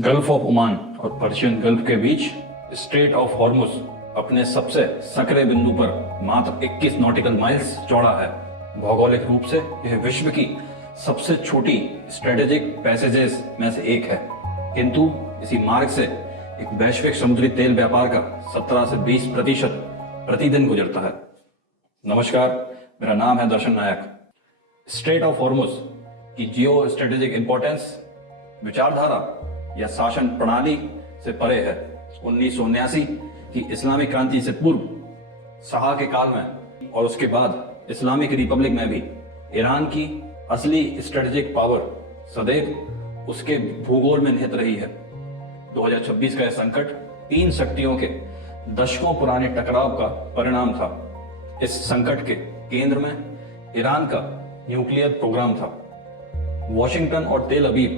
Gulf of Oman और Persian gulf के बीच straight of Hormuz अपने सबसे संकरे बिंदु पर मात्र 21 नॉटिकल माइल्स चौड़ा है। भौगोलिक रूप से यह विश्व की सबसे छोटी स्ट्रेटेजिक पैसेजेस में से एक है, किंतु इसी मार्ग से एक वैश्विक समुद्री तेल व्यापार का 17 से 20% प्रतिदिन गुजरता है। नमस्कार, मेरा नाम है दर्शन नायक। स्ट्रेट ऑफ हॉर्मुज की जियो स्ट्रेटेजिक इंपॉर्टेंस विचारधारा या शासन प्रणाली से परे है। 1979 की इस्लामिक क्रांति से पूर्व शाह के काल में और उसके बाद इस्लामिक रिपब्लिक में भी ईरान की असली स्ट्रेटेजिक पावर सदैव उसके भूगोल में निहित रही है। 2026 का यह संकट तीन शक्तियों के दशकों पुराने टकराव का परिणाम था। इस संकट के केंद्र में ईरान का न्यूक्लियर प्रोग्राम था। वॉशिंगटन और तेल अवीव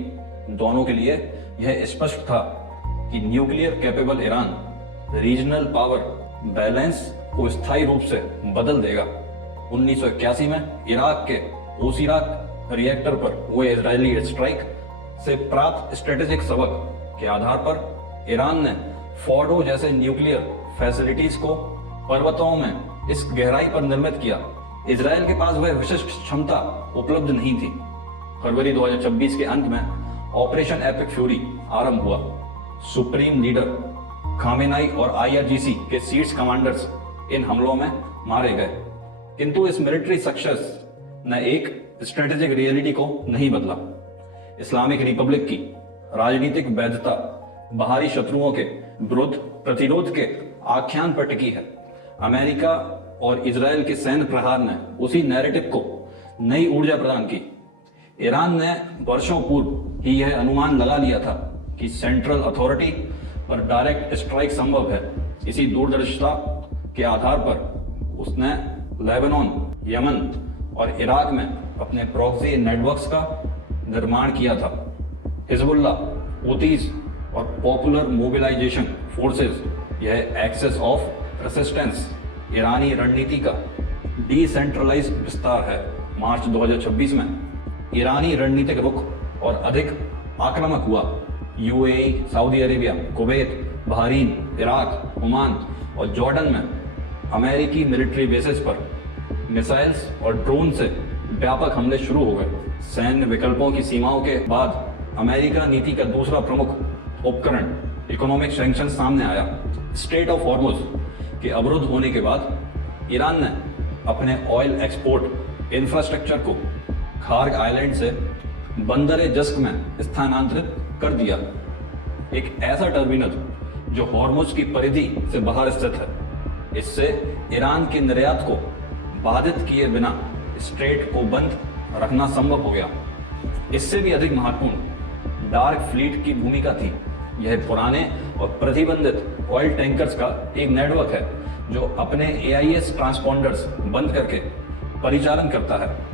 दोनों के लिए यह स्पष्ट था कि nuclear capable Iran regional power balance को स्थायी रूप से बदल देगा। 1981 में इराक के ओसीराक रिएक्टर पर हुए इजरायली स्ट्राइक से प्राप्त स्ट्रेटेजिक सबक के आधार पर ईरान ने फोर्डो जैसे न्यूक्लियर फैसिलिटीज को पर्वतों में इस गहराई पर निर्मित किया। इजरायल के पास वह विशिष्ट क्षमता उपलब्ध नहीं थी। फरवरी 2026 के अंत में ऑपरेशन एपिक फ्यूरी आरंभ हुआ। सुप्रीम लीडर खामेनाई और आईआरजीसी के सीट्स कमांडर्स इन हमलों में मारे गए, किंतु इस मिलिट्री सक्सेस ने एक स्ट्रेटेजिक रियलिटी को नहीं बदला। इस्लामिक रिपब्लिक की राजनीतिक वैधता बाहरी शत्रुओं के विरुद्ध प्रतिरोध के आख्यान पर टिकी है। अमेरिका और इजरायल के सैन्य प्रहार ने उसी नैरेटिव को नई ऊर्जा प्रदान की। ईरान ने वर्षों पूर्व ही यह अनुमान लगा लिया था कि सेंट्रल अथॉरिटी पर डायरेक्ट स्ट्राइक संभव है। इसी दूरदर्शिता के आधार पर उसने लेबनान, यमन और इराक में अपने प्रॉक्सी नेटवर्क्स का निर्माण किया था। हिजबुल्लाह, हूतीज और पॉपुलर मोबिलाइजेशन फोर्सेस यह एक्सेस ऑफ रेसिस्टेंस ईरानी रणनीति का डिसेंट्रलाइज विस्तार है। मार्च 2026 में ईरानी रणनीतिक रुख और अधिक आक्रामक हुआ। UAE, Saudi Arabia, Kuwait, Bahrain, Iraq, Oman और जॉर्डन में अमेरिकी मिलिट्री बेसिस पर मिसाइल्स और ड्रोन से व्यापक हमले शुरू हो गए। सैन्य विकल्पों की सीमाओं के बाद अमेरिका नीति का दूसरा प्रमुख उपकरण इकोनॉमिक सैंक्शन सामने आया। स्ट्रेट ऑफ हॉर्मुज के अवरुद्ध होने के बाद ईरान ने अपने ऑयल एक्सपोर्ट इंफ्रास्ट्रक्चर को खार्ग आइलैंड से बंदर जस्क में स्थानांतरित कर दिया, एक ऐसा टर्मिनल जो हॉर्मुज की परिधि से बाहर स्थित है। इससे ईरान के निर्यात को बाधित किए बिना स्ट्रेट को बंद रखना संभव हो गया। इससे भी अधिक महत्वपूर्ण डार्क फ्लीट की भूमिका थी। यह पुराने और प्रतिबंधित ऑयल टैंकर्स का एक नेटवर्क है जो अपने AIS ट्रांसपॉन्डर्स बंद करके परिचालन करता है।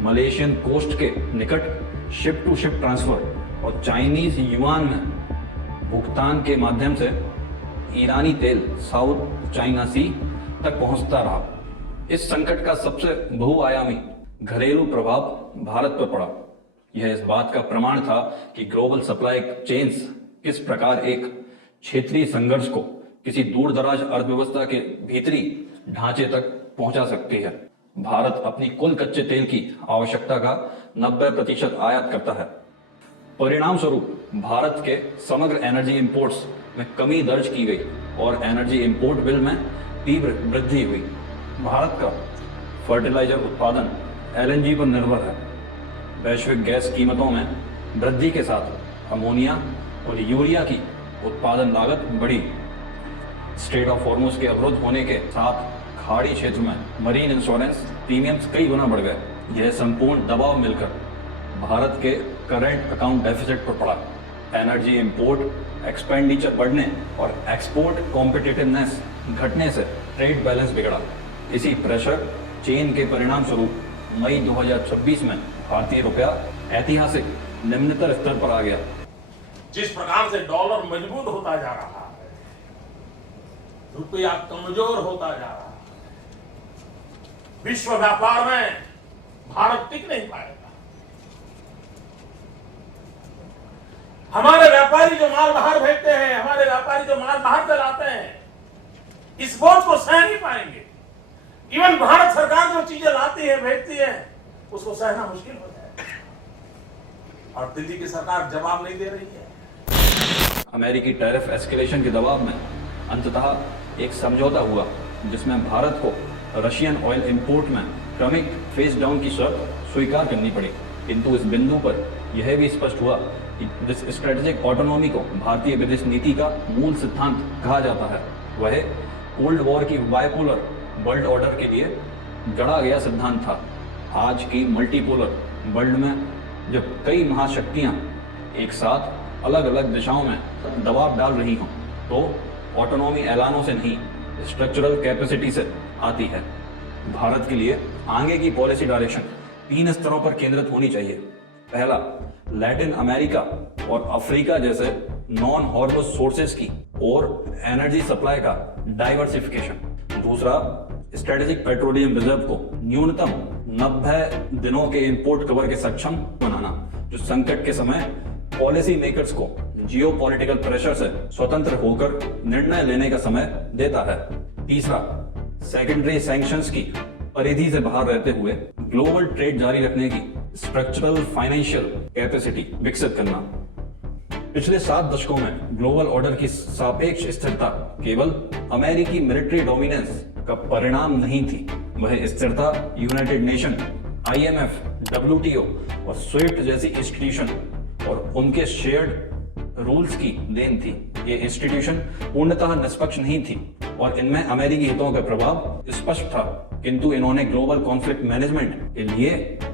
मलेशियन कोस्ट के निकट शिप टू शिप ट्रांसफर और चाइनीज युआन में भुगतान के माध्यम से ईरानी तेल साउथ चाइना सी तक पहुंचता रहा। इस संकट का सबसे बहुआयामी घरेलू प्रभाव भारत पर पड़ा। यह इस बात का प्रमाण था कि ग्लोबल सप्लाई चेन्स किस प्रकार एक क्षेत्रीय संघर्ष को किसी दूरदराज अर्थव्यवस्था के भीतरी ढांचे तक पहुंचा सकती है। भारत अपनी कुल कच्चे तेल की आवश्यकता का 90% आयात करता है। परिणाम स्वरूप भारत के समग्र एनर्जी इंपोर्ट्स में कमी दर्ज की गई और एनर्जी इंपोर्ट बिल में तीव्र वृद्धि हुई। भारत का फर्टिलाइजर उत्पादन LNG पर निर्भर है। वैश्विक गैस कीमतों में वृद्धि के साथ अमोनिया और यूरिया की उत्पादन लागत बढ़ी। स्ट्रेट ऑफ हॉर्मुज के अवरुद्ध होने के साथ खाड़ी क्षेत्र में मरीन इंश्योरेंस प्रीमियम्स कई गुना बढ़ गए। यह संपूर्ण दबाव मिलकर भारत के करंट अकाउंट डेफिसिट पर पड़ा। एनर्जी इंपोर्ट एक्सपेंडिचर बढ़ने और एक्सपोर्ट कॉम्पिटिटिवनेस घटने से ट्रेड बैलेंस बिगड़ा। इसी प्रेशर चेन के परिणाम स्वरूप मई 2026 में भारतीय रुपया ऐतिहासिक निम्नतर स्तर पर आ गया। जिस प्रकार से डॉलर मजबूत होता जा रहा है, रुपया कमजोर होता जा रहा है, विश्व व्यापार में भारत टिक नहीं पाएगा। हमारे व्यापार व्यापारी जो माल बाहर भेजते हैं, हमारे व्यापारी जो माल बाहर चलाते हैं, इस बोझ को सह नहीं पाएंगे। इवन भारत सरकार जो चीजें लाती है, भेजती है, उसको सहना मुश्किल हो जाएगा। और दिल्ली की सरकार जवाब नहीं दे रही है। अमेरिकी टैरिफ एस्केलेशन के दबाव में अंततः एक समझौता हुआ जिसमें भारत को रशियन ऑयल इंपोर्ट में क्रमिक फेस डाउन की शर्त स्वीकार करनी पड़ी। किंतु इस बिंदु पर यह भी स्पष्ट हुआ कि जिस स्ट्रेटेजिक ऑटोनॉमी को भारतीय विदेश नीति का मूल सिद्धांत कहा जाता है, वह कोल्ड वॉर की बाइपोलर वर्ल्ड ऑर्डर के लिए गढ़ा गया सिद्धांत था। आज की मल्टीपोलर वर्ल्ड में जब कई महाशक्तियां एक साथ अलग अलग दिशाओं में दबाव डाल रही हों, तो ऑटोनॉमी ऐलानों से नहीं, स्ट्रक्चरल कैपेसिटी से आती है। भारत के लिए आगे की पॉलिसी डायरेक्शन 3 स्तरों पर केंद्रित होनी चाहिए। पहला, लैटिन अमेरिका और अफ्रीका जैसे नॉन हॉर्मोज सोर्सेज की और एनर्जी सप्लाई का डाइवर्सिफिकेशन। दूसरा, स्ट्रेटेजिक पेट्रोलियम रिजर्व को न्यूनतम 90 दिनों के इंपोर्ट कवर के सक्षम बनाना, जो संकट के समय पॉलिसी मेकर्स को जियोपॉलिटिकल प्रेशर से स्वतंत्र होकर निर्णय लेने का समय देता है। तीसरा, सेकेंडरी सैंक्शंस की परिधि से बाहर रहते हुए ग्लोबल ट्रेड जारी रखने की स्ट्रक्चरल फाइनेंशियल कैपेसिटी विकसित करना। पिछले 7 दशकों में ग्लोबल ऑर्डर की सापेक्ष स्थिरता केवल अमेरिकी मिलिट्री डोमिनेंस का परिणाम नहीं थी, वह स्थिरता यूनाइटेड नेशन, IMF, WTO और स्विफ्ट जैसी इंस्टीट्यूशन और उनके शेयर्ड रूल्स की देन थी। ये इंस्टीट्यूशन पूर्णतः निष्पक्ष नहीं थी और इनमें अमेरिकी हितों का प्रभाव स्पष्ट था, किंतु इन्होंने ग्लोबल कॉन्फ्लिक्ट मैनेजमेंट के लिए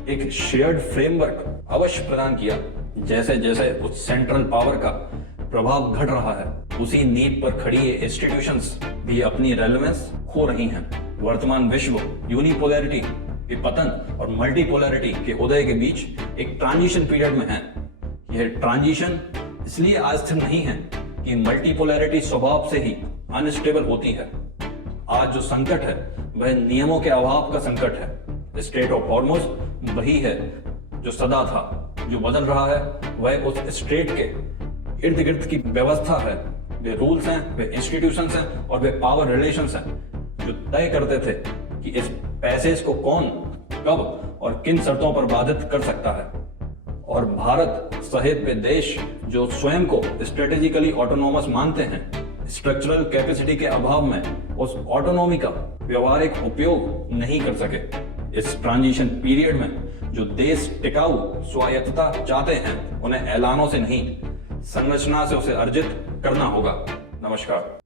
एक शेयर्ड फ्रेमवर्क अवश्य प्रदान किया। जैसे जैसे उस सेंट्रल पावर का प्रभाव घट रहा है, उसी नींव पर खड़ी ये इंस्टीट्यूशंस भी अपनी रेलेवेंस खो रही हैं। वर्तमान विश्व यूनिपोलैरिटी के पतन और मल्टीपोलैरिटी के उदय के बीच एक ट्रांजिशन पीरियड में है। यह ट्रांजिशन इसलिए अस्थिर नहीं है कि मल्टीपोलैरिटी स्वभाव से ही अनस्टेबल होती है। आज जो संकट है वह नियमों के अभाव का संकट है। स्टेट ऑफ हॉर्मोज वही है जो सदा था। जो बदल रहा है वह उस स्टेट के इर्द गिर्द की व्यवस्था है। वे रूल्स हैं, वे इंस्टीट्यूशंस हैं और वे पावर रिलेशंस हैं जो तय करते थे कि इस पैसेज को कौन, कब और किन शर्तों पर बाधित कर सकता है। और भारत सहित वे देश जो स्वयं को स्ट्रेटेजिकली ऑटोनोमस मानते हैं, स्ट्रक्चरल कैपेसिटी के अभाव में उस ऑटोनॉमी का व्यवहारिक उपयोग नहीं कर सके। इस ट्रांजिशन पीरियड में जो देश टिकाऊ स्वायत्तता चाहते हैं, उन्हें ऐलानों से नहीं, संरचना से उसे अर्जित करना होगा। नमस्कार।